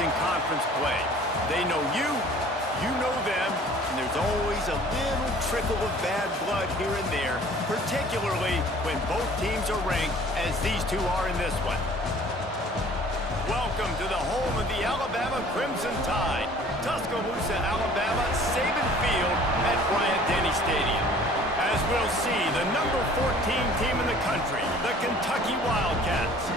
in conference play. They know you, you know them, and there's always a little trickle of bad blood here and there, particularly when both teams are ranked as these two are in this one. Welcome to the home of the Alabama Crimson Tide, Tuscaloosa, Alabama, Saban Field at Bryant-Denny Stadium. As we'll see, the number 14 team in the country, the Kentucky Wildcats,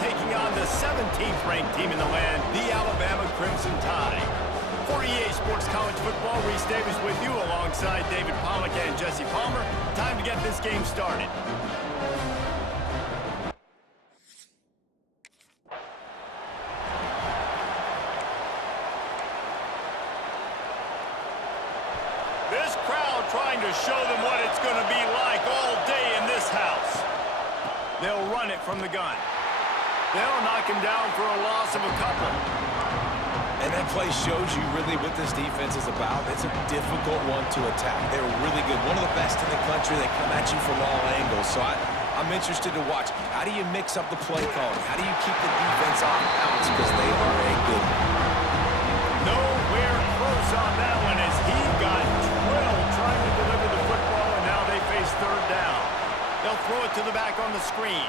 taking on the 17th ranked team in the land, the Alabama Crimson Tide. For EA Sports College Football, Reese Davis with you alongside David Pollack and Jesse Palmer. Time to get this game started. This crowd trying to show them what it's going to be like all day in this house. They'll run it from the gun. They'll knock him down for a loss of a couple. And that play shows you really what this defense is about. It's a difficult one to attack. They're really good. One of the best in the country. They come at you from all angles. So I'm interested to watch. How do you mix up the play calling? How do you keep the defense off balance? Because they are a good one. Nowhere close on that one as he got drilled trying to deliver the football, and now they face third down. They'll throw it to the back on the screen.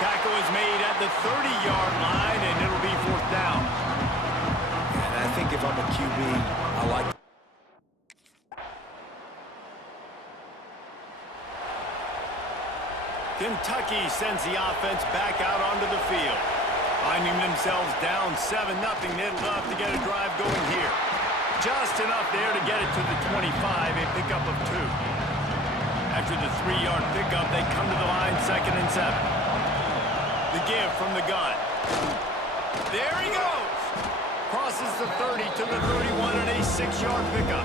Tackle is made at the 30-yard line, and it'll be fourth down. I think if I'm a QB, I like it. Kentucky sends the offense back out onto the field. Finding themselves down 7-0, they'd love to get a drive going here. Just enough there to get it to the 25, a pickup of 2. After the 3-yard pickup, they come to the line, 2nd and 7. The give from the gun. There he goes! Crosses the 30 to the 31 and a 6-yard pickup.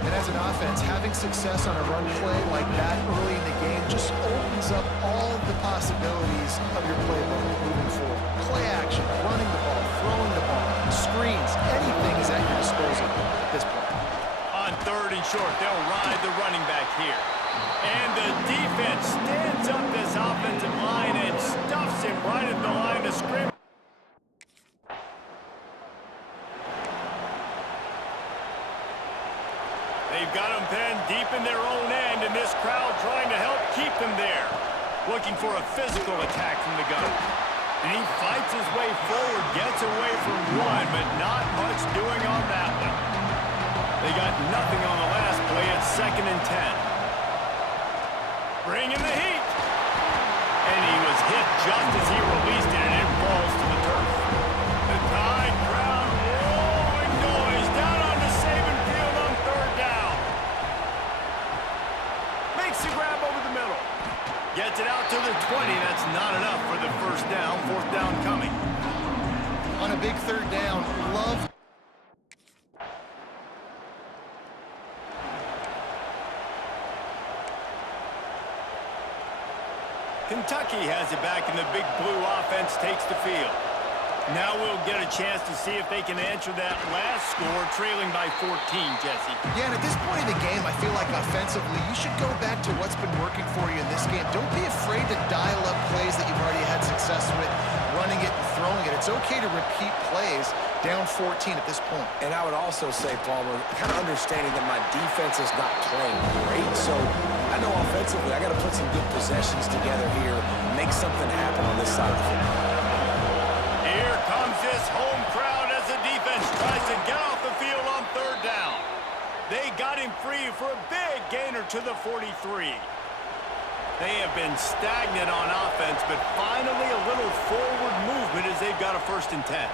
And as an offense, having success on a run play like that early in the game just opens up all the possibilities of your playbook moving forward. Play action, running the ball, throwing the ball, screens, anything is at your disposal at this point. On 3rd and short, they'll ride the running back here. And the defense stands up this offensive line and stuffs him right at the line of scrimmage. They've got him penned deep in their own end, and this crowd trying to help keep them there. Looking for a physical attack from the gun. And he fights his way forward, gets away from one, but not much doing on that one. They got nothing on the last play. It's 2nd and 10. Bring in the heat. And he was hit just as he released it, and it falls to the turf. The Tide crowd rolling noise down onto Saban Field on 3rd down. Makes the grab over the middle. Gets it out to the 20. That's not enough for the 1st down. 4th down coming. On a big 3rd down, love. Kentucky has it back, and the big blue offense takes the field. Now we'll get a chance to see if they can answer that last score, trailing by 14, Jesse. Yeah, and at this point in the game, I feel like offensively, you should go back to what's been working for you in this game. Don't be afraid to dial up plays that you've already had success with, running it and throwing it. It's okay to repeat plays down 14 at this point. And I would also say, Palmer, kind of understanding that my defense is not playing great, so I know offensively I got to put some good possessions together here, make something happen on this side of the football. Here comes this home crowd as the defense tries to get off the field on 3rd down. They got him free for a big gainer to the 43. They have been stagnant on offense, but finally a little forward movement as they've got a 1st and 10.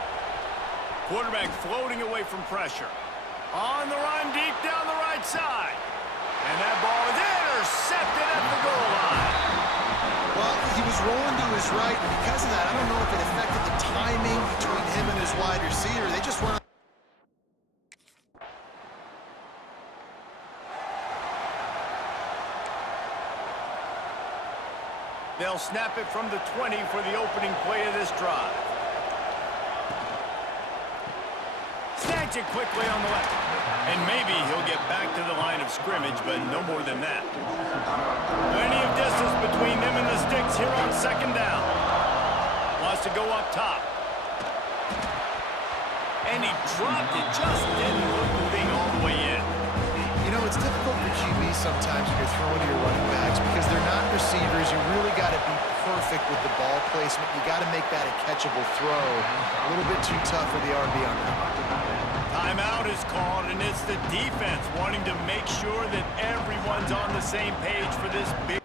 Quarterback floating away from pressure. On the run deep down the right side. And that ball is intercepted at the goal line. Well, he was rolling to his right, and because of that, I don't know if it affected the timing between him and his wide receiver. They just weren't. They'll snap it from the 20 for the opening play of this drive. Snatch it quickly on the left. And maybe he'll get back to the line of scrimmage, but no more than that. Plenty of distance between them and the sticks here on 2nd down. Wants to go up top. And he dropped it, just didn't look the thing all the way in. You know, it's difficult for QB sometimes when you're throwing to your running backs because they're not receivers. You really got to be perfect with the ball placement. You got to make that a catchable throw. A little bit too tough for the RB on that. Timeout is called, and it's the defense wanting to make sure that everyone's on the same page for this big.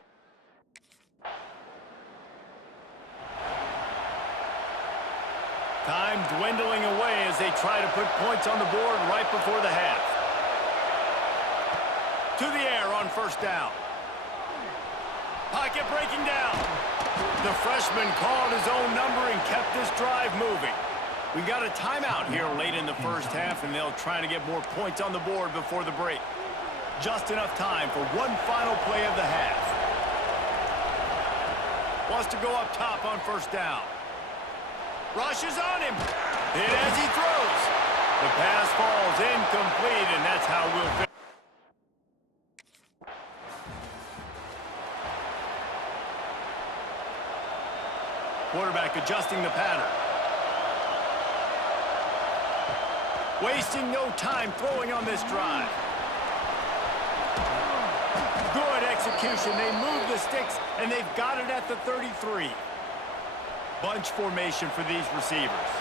Time dwindling away as they try to put points on the board right before the half. To the air on first down. Pocket breaking down. The freshman called his own number and kept this drive moving. We got a timeout here late in the first half, and they'll try to get more points on the board before the break. Just enough time for one final play of the half. Wants to go up top on first down. Rushes on him. Hit as he throws. The pass falls incomplete, and that's how we'll finish. Quarterback adjusting the pattern. Wasting no time throwing on this drive. Good execution. They move the sticks, and they've got it at the 33. Bunch formation for these receivers.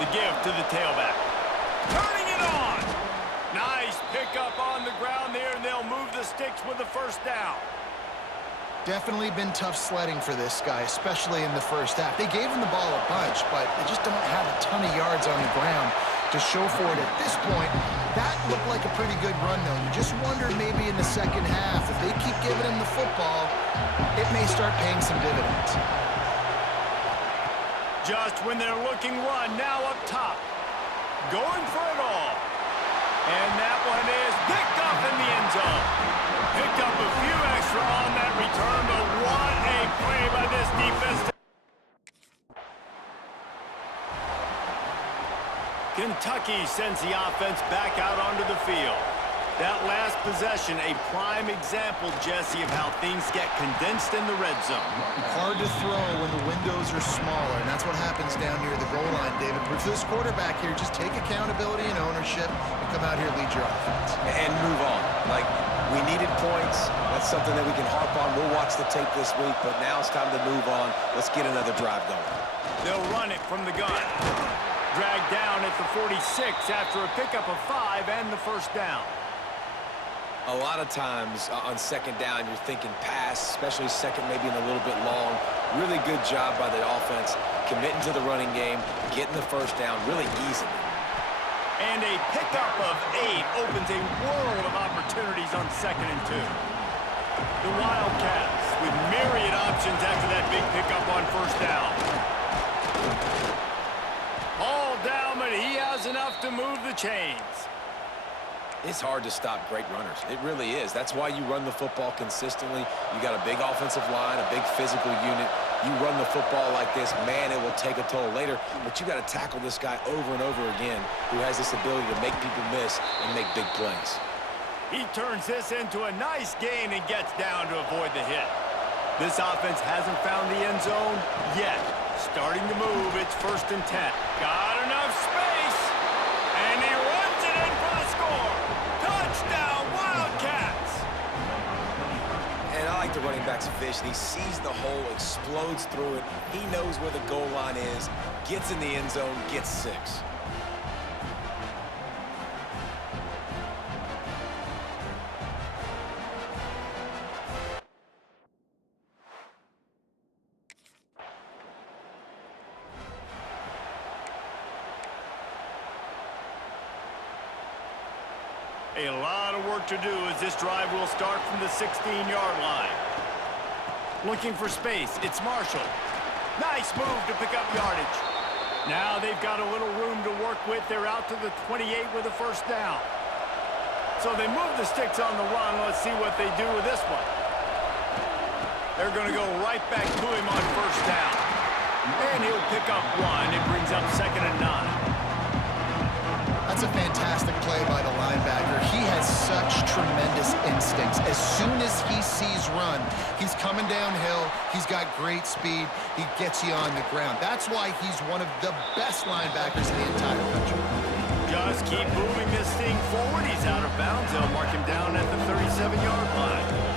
The give to the tailback. Turning it on. Nice pickup on the ground there, and they'll move the sticks with the first down. Definitely been tough sledding for this guy, especially in the first half. They gave him the ball a bunch, but they just don't have a ton of yards on the ground to show for it at this point. That looked like a pretty good run, though. You just wonder maybe in the second half, if they keep giving him the football, it may start paying some dividends. Just when they're looking run, now up top. Going for it all. And that one is picked up in the end zone. Picked up a few extra on that return, but what a play by this defense. Kentucky sends the offense back out onto the field. That last possession, a prime example, Jesse, of how things get condensed in the red zone. Hard to throw when the windows are smaller, and that's what happens down near the goal line, David. But for this quarterback here, just take accountability and ownership and come out here and lead your offense. And move on. Like, we needed points. That's something that we can harp on. We'll watch the tape this week, but now it's time to move on. Let's get another drive going. They'll run it from the gun. Dragged down at the 46 after a pickup of 5 and the first down. A lot of times on second down, you're thinking pass, especially second maybe in a little bit long. Really good job by the offense, committing to the running game, getting the first down really easily. And a pickup of 8 opens a world of opportunities on 2nd and 2. The Wildcats with myriad options after that big pickup on first down. All down, but he has enough to move the chains. It's hard to stop great runners. It really is. That's why you run the football consistently. You got a big offensive line, a big physical unit. You run the football like this, man, it will take a toll later. But you got to tackle this guy over and over again who has this ability to make people miss and make big plays. He turns this into a nice gain and gets down to avoid the hit. This offense hasn't found the end zone yet. Starting to move, it's 1st and 10. Got enough space, and he runs it in for the score. Touchdown, Wildcats! And I like the running back's vision. He sees the hole, explodes through it. He knows where the goal line is, gets in the end zone, gets 6. A lot of work to do as this drive will start from the 16-yard line. Looking for space, it's Marshall. Nice move to pick up yardage. Now they've got a little room to work with. They're out to the 28 with a first down. So they move the sticks on the run. Let's see what they do with this one. They're going to go right back to him on first down. And he'll pick up 1. It brings up 2nd and 9. That's That's a fantastic play by the linebacker. He has such tremendous instincts. As soon as he sees run, he's coming downhill. He's got great speed. He gets you on the ground. That's why he's one of the best linebackers in the entire country. Just keep moving this thing forward. He's out of bounds. They'll mark him down at the 37-yard line.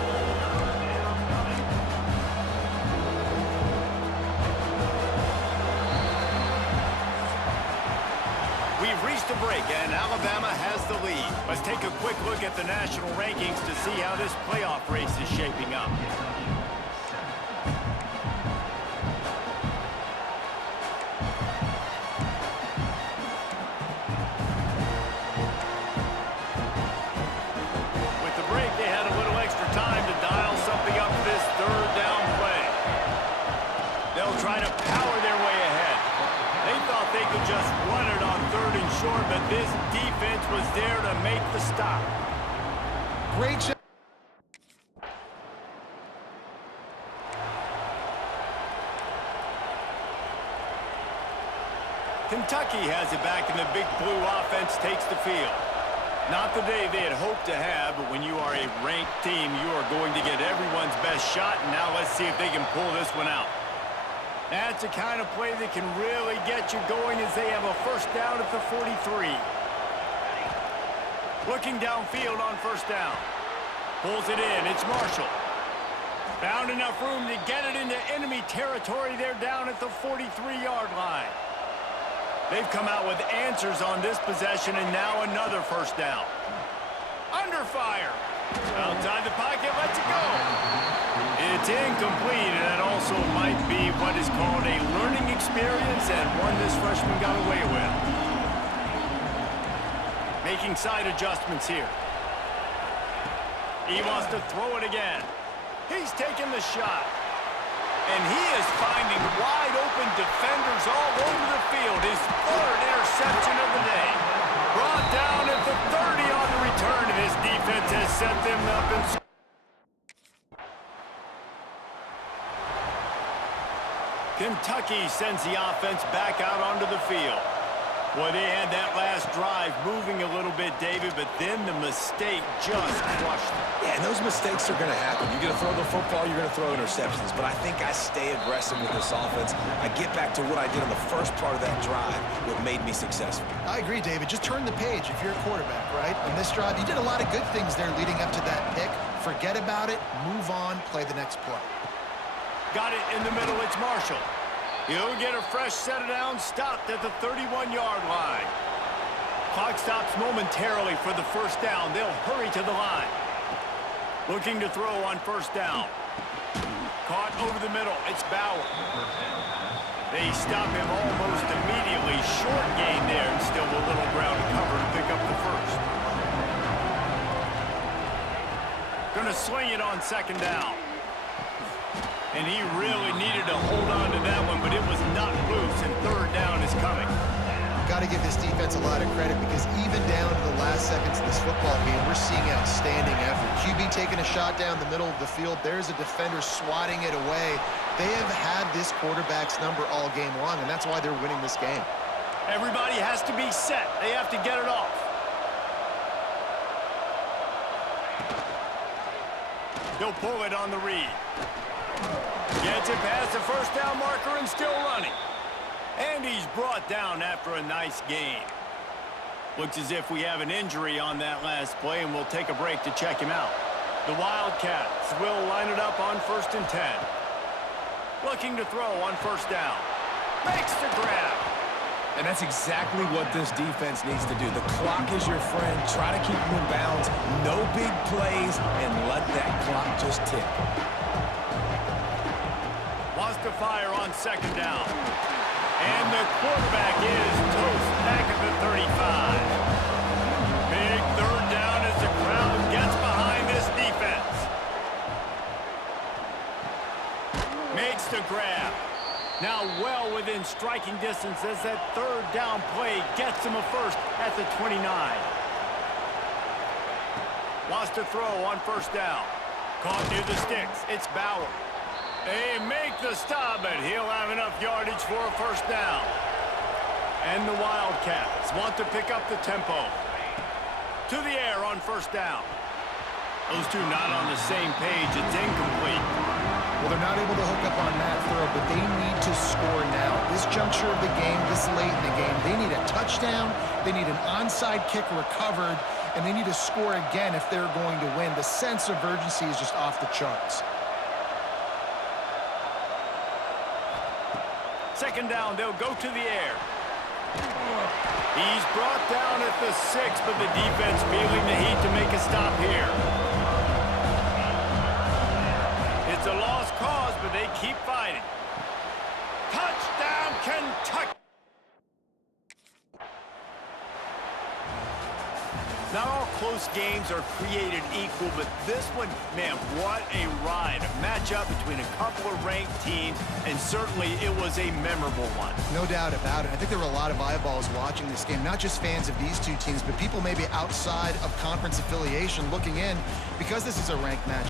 We've reached a break, and Alabama has the lead. Let's take a quick look at the national rankings to see how this playoff race is shaping up. With the break, they had a little extra time to dial something up for this third down play. They'll try to power their way ahead. They thought they could just run it on third and short, but this defense was there to make the stop. Great job. Kentucky has it back, and the big blue offense takes the field. Not the day they had hoped to have, but when you are a ranked team, you are going to get everyone's best shot, and now let's see if they can pull this one out. That's the kind of play that can really get you going as they have a first down at the 43. Looking downfield on first down. Pulls it in. It's Marshall. Found enough room to get it into enemy territory. They're down at the 43-yard line. They've come out with answers on this possession, and now another first down. Under fire. Outside the pocket, lets it go. It's incomplete, and that also might be what is called a learning experience, and one this freshman got away with. Making side adjustments here. He wants to throw it again. He's taking the shot. And he is finding wide-open defenders all over the field. His third interception of the day. Brought down at the 30 on the return, and his defense has set them up in... Kentucky sends the offense back out onto the field. Boy, they had that last drive moving a little bit, David, but then the mistake just crushed them. Yeah, and those mistakes are going to happen. You're going to throw the football, you're going to throw interceptions. But I think I stay aggressive with this offense. I get back to what I did on the first part of that drive, what made me successful. I agree, David. Just turn the page if you're a quarterback, right? On this drive, you did a lot of good things there leading up to that pick. Forget about it, move on, play the next play. Got it in the middle, it's Marshall. He'll get a fresh set of downs, stopped at the 31-yard line. Clock stops momentarily for the first down. They'll hurry to the line. Looking to throw on first down. Caught over the middle. It's Bauer. They stop him almost immediately. Short gain there, and still a little ground to cover to pick up the first. Gonna sling it on second down. And he really needed to hold on to that one, but it was not loose, and third down is coming. Got to give this defense a lot of credit because even down to the last seconds of this football game, we're seeing outstanding effort. QB taking a shot down the middle of the field. There's a defender swatting it away. They have had this quarterback's number all game long, and that's why they're winning this game. Everybody has to be set. They have to get it off. He'll pull it on the read. Gets it past the first down marker and still running. And he's brought down after a nice gain. Looks as if we have an injury on that last play, and we'll take a break to check him out. The Wildcats will line it up on 1st and 10. Looking to throw on first down. Makes the grab. And that's exactly what this defense needs to do. The clock is your friend. Try to keep them in bounds. No big plays, and let that clock just tick. Wants to fire on second down. And the quarterback is toast back at the 35. Big third down as the crowd gets behind this defense. Makes the grab. Now well within striking distance as that third down play gets him a first at the 29. Wants to throw on first down. Caught near the sticks. It's Bauer. They make the stop, but he'll have enough yardage for a first down. And the Wildcats want to pick up the tempo. To the air on first down. Those two not on the same page. It's incomplete. Well, they're not able to hook up on that throw, but they need to score now. This juncture of the game, this late in the game, they need a touchdown, they need an onside kick recovered, and they need to score again if they're going to win. The sense of urgency is just off the charts. Second down, they'll go to the air. He's brought down at the 6, but the defense feeling the heat to make a stop here. It's a lost cause, but they keep fighting. Touchdown, Kentucky! Not all close games are created equal, but this one, man, what a ride. A matchup between a couple of ranked teams, and certainly it was a memorable one. No doubt about it. I think there were a lot of eyeballs watching this game, not just fans of these two teams, but people maybe outside of conference affiliation looking in because this is a ranked match.